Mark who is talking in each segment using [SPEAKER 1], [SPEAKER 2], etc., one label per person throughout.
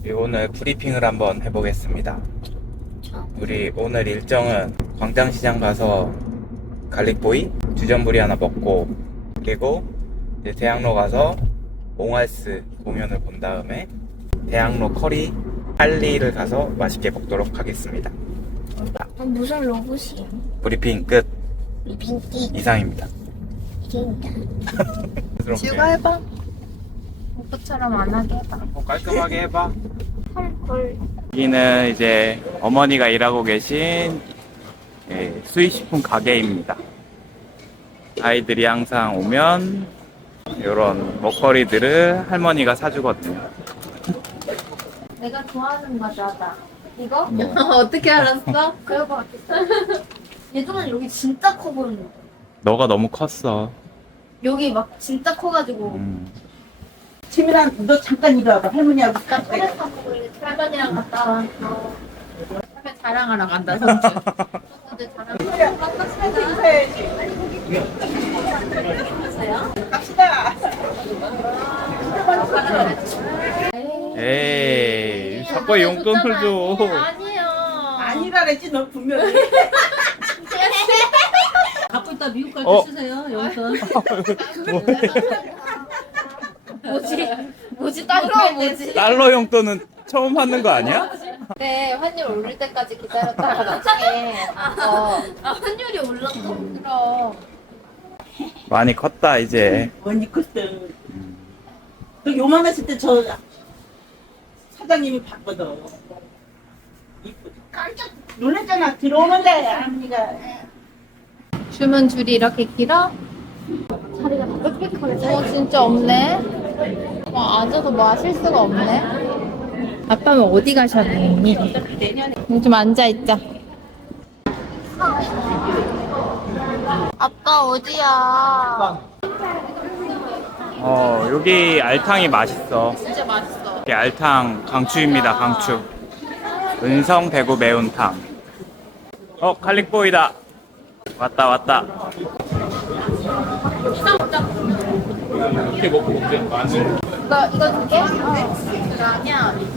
[SPEAKER 1] 오늘 브리핑을 한번 해보겠습니다. 우리 오늘 일정은 광장시장 가서 갈릭보이 주전부리 하나 먹고, 그리고 이제 대학로 가서 옹알스 공연을 본 다음에 대학로 커리 할리를 가서 맛있게 먹도록 하겠습니다.
[SPEAKER 2] 무슨 로봇이야?
[SPEAKER 1] 브리핑 끝.
[SPEAKER 2] 빈티
[SPEAKER 1] 이상입니다.
[SPEAKER 2] 진짜.
[SPEAKER 3] 지우가 해봐. 오빠처럼 안 하게 해봐.
[SPEAKER 1] 깔끔하게 해봐.
[SPEAKER 2] 헐헐.
[SPEAKER 1] 여기는 이제 어머니가 일하고 계신 수입식품 가게입니다. 아이들이 항상 오면 이런 먹거리들을 할머니가 사주거든요.
[SPEAKER 2] 내가 좋아하는 과자다. 이거?
[SPEAKER 3] 어떻게 알았어?
[SPEAKER 2] 그거 예전에 여기 진짜 커 보이는.
[SPEAKER 1] 너가 너무 컸어.
[SPEAKER 2] 여기 막 진짜 커가지고.
[SPEAKER 4] 치밀한 너 잠깐 이리 와봐. 할머니하고
[SPEAKER 2] 나 그래서 먹을래. 할머니랑 갔다 와.
[SPEAKER 3] 할머니 자랑하러 간다, 손주.
[SPEAKER 2] 근데 잘하는
[SPEAKER 4] 갑시다.
[SPEAKER 1] 에이, 자꾸 용돈을 줘.
[SPEAKER 2] 아니에요.
[SPEAKER 4] 아니라 그랬지 너 분명히.
[SPEAKER 5] 갖고 있다 미국 갈 때
[SPEAKER 1] 어?
[SPEAKER 5] 쓰세요 여기서.
[SPEAKER 2] 뭐지? 달러 뭐지?
[SPEAKER 1] 달러 용돈은 처음 받는 거 아니야?
[SPEAKER 2] 네, 환율 오를 때까지 기다렸다가 나중에 환율이 올랐어. 그럼.
[SPEAKER 1] 많이 컸다 이제.
[SPEAKER 4] 언니 컸어. 그 요만했을 때 저 사장님이 봤거든. 이쁘지. 깜짝 놀랐잖아. 들어오는데 할머니가.
[SPEAKER 3] 주문 줄이 이렇게 길어?
[SPEAKER 2] 자리가 다 빽빽하게
[SPEAKER 3] 진짜 없네. 앉아도 뭐 하실 수가 없네. 아빠는 어디 가셨니? 좀 앉아있자.
[SPEAKER 2] 아빠 어디야?
[SPEAKER 1] 여기 알탕이 맛있어.
[SPEAKER 3] 진짜 맛있어.
[SPEAKER 1] 여기 알탕 강추입니다. 강추. 은성 대구 매운탕. 갈릭보이다. 왔다. 이렇게 먹고 먹지. 마늘.
[SPEAKER 3] 이거 두 개? 그러면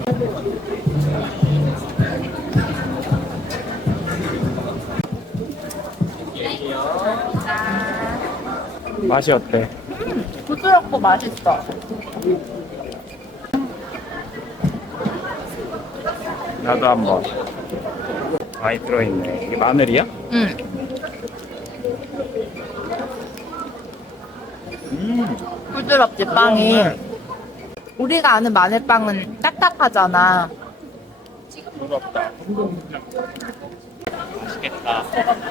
[SPEAKER 1] 맛이 어때?
[SPEAKER 3] 부드럽고 맛있어.
[SPEAKER 1] 나도 한번. 많이 들어있네. 이게 마늘이야?
[SPEAKER 3] 응. 부드럽지 빵이. 우리가 아는 마늘빵은 딱딱하잖아.
[SPEAKER 1] 부럽다. 맛있겠다.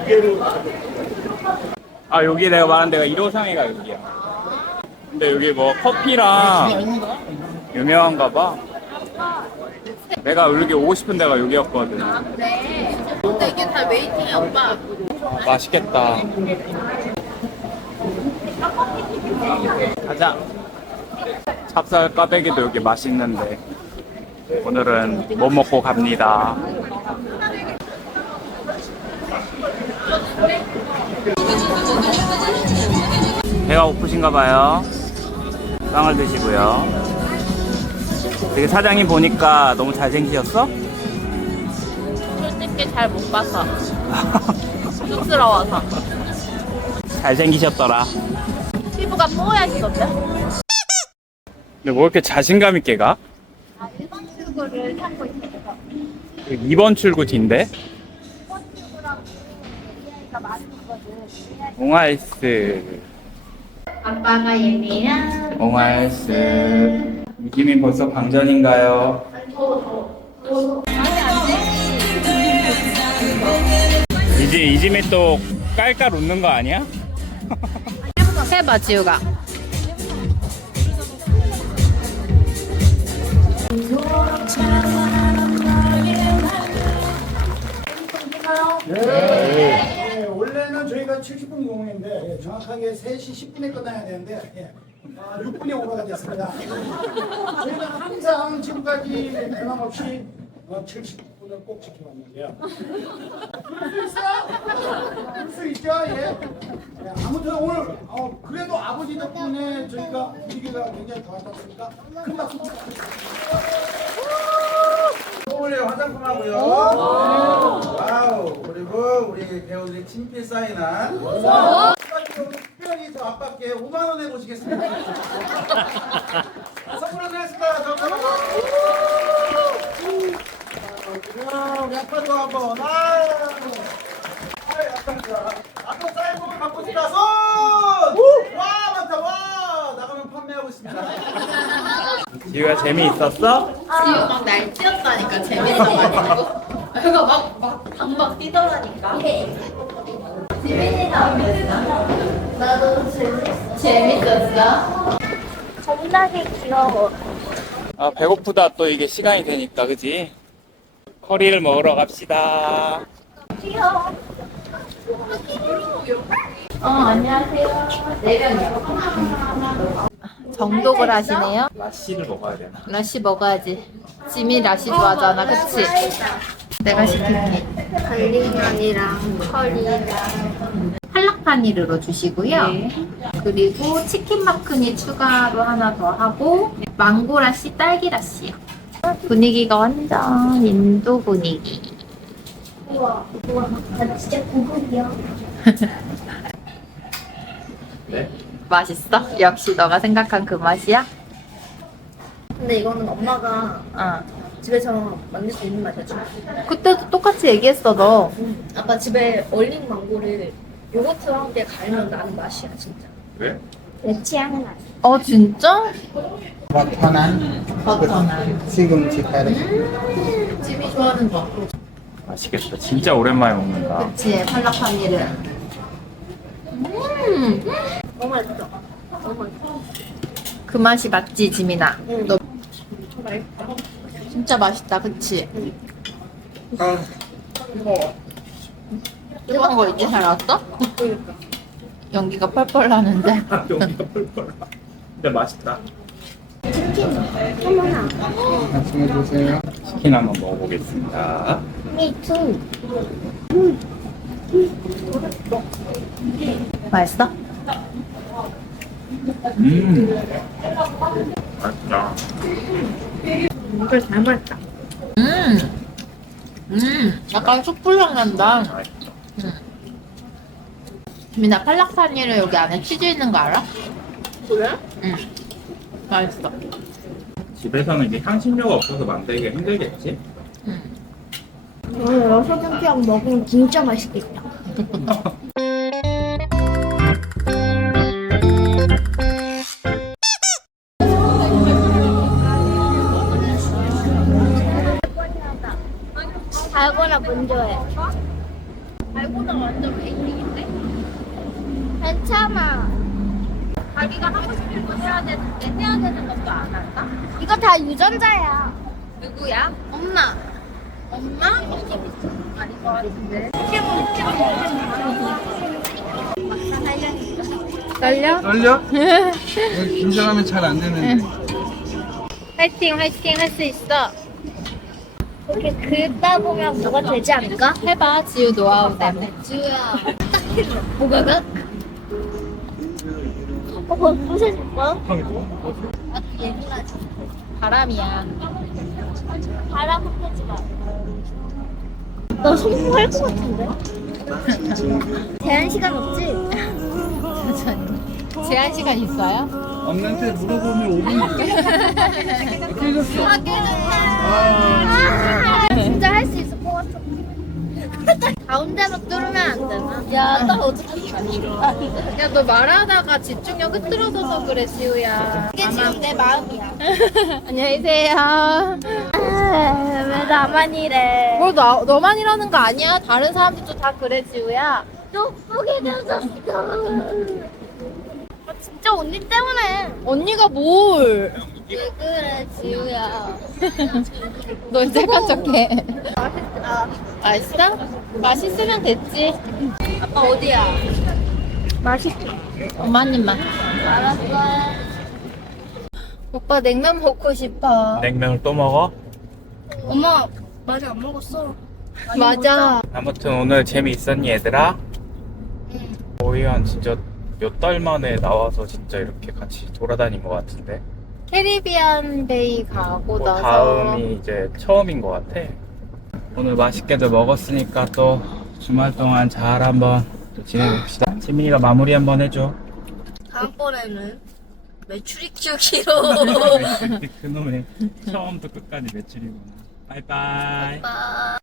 [SPEAKER 1] 여기 내가 말한 데가 1호상이가 여기야. 근데 여기 뭐 커피랑 유명한가 봐. 내가 여기 오고 싶은 데가 여기였거든.
[SPEAKER 3] 네. 근데 이게 다 웨이팅이야, 오빠.
[SPEAKER 1] 맛있겠다. 가자. 찹쌀 까베기도 여기 맛있는데 오늘은 뭐 먹고 갑니다. 배가 고프신가 봐요. 빵을 드시고요. 되게 사장님 보니까 너무 잘생기셨어?
[SPEAKER 3] 솔직히 잘 못 봐서. 쑥스러워서.
[SPEAKER 1] 잘생기셨더라.
[SPEAKER 3] 피부가 뽀얗던데?
[SPEAKER 1] 근데 뭐 이렇게 자신감 있게 가?
[SPEAKER 2] 1번 출구를 찾고 있어요.
[SPEAKER 1] 2번 출구 뒤인데?
[SPEAKER 2] 1번 출구라고 AI가 많이 있거든.
[SPEAKER 1] 옹알스.
[SPEAKER 2] 아빠가 예민한
[SPEAKER 1] 옹알스. 이기민 벌써 방전인가요? 이지미 또 깔깔 웃는 거 아니야?
[SPEAKER 3] 해봐, 지우가.
[SPEAKER 6] 네, 원래는 저희가 70분 공연인데 정확하게 3시 10분에 끝나야 되는데 6분에 오버가 됐습니다. 저희는 항상 지금까지 변함없이 70분을 꼭 지켜왔는데요. 그럴 수 있어요? 그럴 수 있죠? 예. 아무튼 오늘 그래도 아버지 덕분에 저희가 분위기가 굉장히 좋았지 않습니까? 큰 박수 부탁드립니다.
[SPEAKER 7] 사인하고요. 와우. 그리고 우리 배우들이 친필 사인한. 특별히 저 아빠께 5만 원 해보시겠습니다. 선물 드리겠습니다. 우리 아빠도 한번. 아빠 사인 선물 받고 싶다. 손! 와 많다. 와 나가면 판매하고 있습니다.
[SPEAKER 1] 지우야 재미있었어?
[SPEAKER 3] 지우 막 날뛰었다니까 재밌어가지고. 그거 막 방방 뛰더라니까.
[SPEAKER 2] 지민이는 어땠어? 나도 재밌어.
[SPEAKER 3] 재밌었어?
[SPEAKER 2] 겁나게 귀여워.
[SPEAKER 1] 아 배고프다. 또 이게 시간이 되니까 그지? 커리를 먹으러 갑시다.
[SPEAKER 2] 귀여워.
[SPEAKER 3] 안녕하세요. 4명이요. 정독을 하시네요.
[SPEAKER 1] 라시를 먹어야 되나?
[SPEAKER 3] 라시 먹어야지. 지민 라시 좋아하잖아, 그치? 내가 시킬게.
[SPEAKER 2] 갈릭면이랑 커리랑
[SPEAKER 3] 할락파니르로 주시고요. 그리고 치킨 마크니 추가로 하나 더 하고 망고 라시, 딸기 라시요. 분위기가 완전 인도 분위기.
[SPEAKER 2] 우와 나 진짜 고급이야.
[SPEAKER 1] 네?
[SPEAKER 3] 맛있어? 역시 너가 생각한 그 맛이야?
[SPEAKER 2] 근데 이거는 엄마가
[SPEAKER 3] 어.
[SPEAKER 2] 집에서 만들 수 있는 맛이야.
[SPEAKER 3] 그때도 똑같이 얘기했어, 너.
[SPEAKER 2] 아빠 집에 얼린 망고를 요거트와 함께 갈면 나는 맛이야 진짜.
[SPEAKER 1] 왜?
[SPEAKER 2] 내 취향은 아니야.
[SPEAKER 3] 진짜?
[SPEAKER 7] 버터난
[SPEAKER 3] 버터난.
[SPEAKER 7] 시금치 가루.
[SPEAKER 3] 지미 좋아하는 거.
[SPEAKER 1] 맛있겠다. 진짜 오랜만에 먹는다.
[SPEAKER 3] 그치, 할락파니르.
[SPEAKER 2] 너무 맛있어. 너무 맛있어.
[SPEAKER 3] 그 맛이 맞지, 지민아?
[SPEAKER 2] 응.
[SPEAKER 3] 너
[SPEAKER 2] 맛있다.
[SPEAKER 3] 진짜 맛있다, 그치? 뜨거운 거 이제 잘 왔어?
[SPEAKER 2] 그러니까.
[SPEAKER 3] 연기가 펄펄 나는데.
[SPEAKER 1] 여기가 펄펄. 근데 맛있다.
[SPEAKER 2] 어머나.
[SPEAKER 7] 말씀해 주세요.
[SPEAKER 1] 치킨 한번 먹어보겠습니다.
[SPEAKER 2] Me too.
[SPEAKER 3] 맛있어?
[SPEAKER 1] 맛있다.
[SPEAKER 2] 이걸 잘 먹었다.
[SPEAKER 3] 약간 숯불향 난다.
[SPEAKER 1] 맛있다.
[SPEAKER 3] 지민아, 팔락파니르 여기 안에 치즈 있는 거 알아?
[SPEAKER 2] 그래?
[SPEAKER 3] 응. 맛있어.
[SPEAKER 1] 집에서는 이게 향신료가 없어서 만들기가 힘들겠지?
[SPEAKER 2] 러서정피하고 먹으면 진짜 맛있겠다. 달고나 먼저 해.
[SPEAKER 3] 달고나 완전 베이직인데?
[SPEAKER 2] 괜찮아.
[SPEAKER 3] 자기가 하고 싶은 거 해야 되는데 해야 되는 것도 안 할까?
[SPEAKER 2] 이거 다 유전자야.
[SPEAKER 3] 누구야? 엄마. 엄마? 아닌 것 같은데. 떨려?
[SPEAKER 7] 떨려? 긴장하면 잘 안 되는데.
[SPEAKER 3] 화이팅 화이팅 할 수 있어.
[SPEAKER 2] 이렇게 긁다 보면 뭐가 되지 않을까?
[SPEAKER 3] 해봐, 지우 노하우 때문에.
[SPEAKER 2] 지우야. 뭐가? 부서질 거야? 아, 예민하지.
[SPEAKER 3] 바람이야.
[SPEAKER 2] 바람 흡하지 마. 너 성공할 것 같은데? 제한 시간 없지?
[SPEAKER 3] 제한 시간 있어요?
[SPEAKER 7] 엄마한테 물어보면 5분 깨졌어.
[SPEAKER 2] 아, 깨졌다. 진짜 할 수 있을 것 같아. 가운데만 뚫으면 안 되나? 야, 나 어떻게
[SPEAKER 3] 야, 너 말하다가 집중력 흐트러져서 그래, 지우야.
[SPEAKER 2] 이게 지금 내 마음이야.
[SPEAKER 3] 안녕히 계세요.
[SPEAKER 2] 왜 나만 이래?
[SPEAKER 3] 뭘 너만 이러는 거 아니야? 다른 사람들도 다 그래, 지우야.
[SPEAKER 2] 예쁘게 되었어. 진짜 언니 때문에.
[SPEAKER 3] 언니가 뭘?
[SPEAKER 2] 왜 그래, 지우야.
[SPEAKER 3] 너 이제 깜짝해.
[SPEAKER 2] 맛있다.
[SPEAKER 3] 맛있어? 맛있으면 됐지.
[SPEAKER 2] 아빠 어디야? 맛있어.
[SPEAKER 3] 엄마 한 입만.
[SPEAKER 2] 알았어.
[SPEAKER 3] 오빠 냉면 먹고 싶어.
[SPEAKER 1] 냉면을 또 먹어?
[SPEAKER 2] 엄마, 많이 안 먹었어.
[SPEAKER 3] 맞아.
[SPEAKER 1] 아무튼 오늘 재미있었니 얘들아? 거의 한 진짜 몇 달 만에 나와서 진짜 이렇게 같이 돌아다닌 것 같은데
[SPEAKER 3] 캐리비안 베이 가고
[SPEAKER 1] 뭐
[SPEAKER 3] 나서
[SPEAKER 1] 다음이 이제 처음인 것 같아. 오늘 맛있게도 먹었으니까 또 주말 동안 잘 한번 또 지내봅시다. 지민이가 마무리 한번 해줘.
[SPEAKER 2] 다음번에는 매출이 키우기로.
[SPEAKER 1] 그놈의 처음부터 끝까지 매출이구나. 바이바이.
[SPEAKER 2] 빠.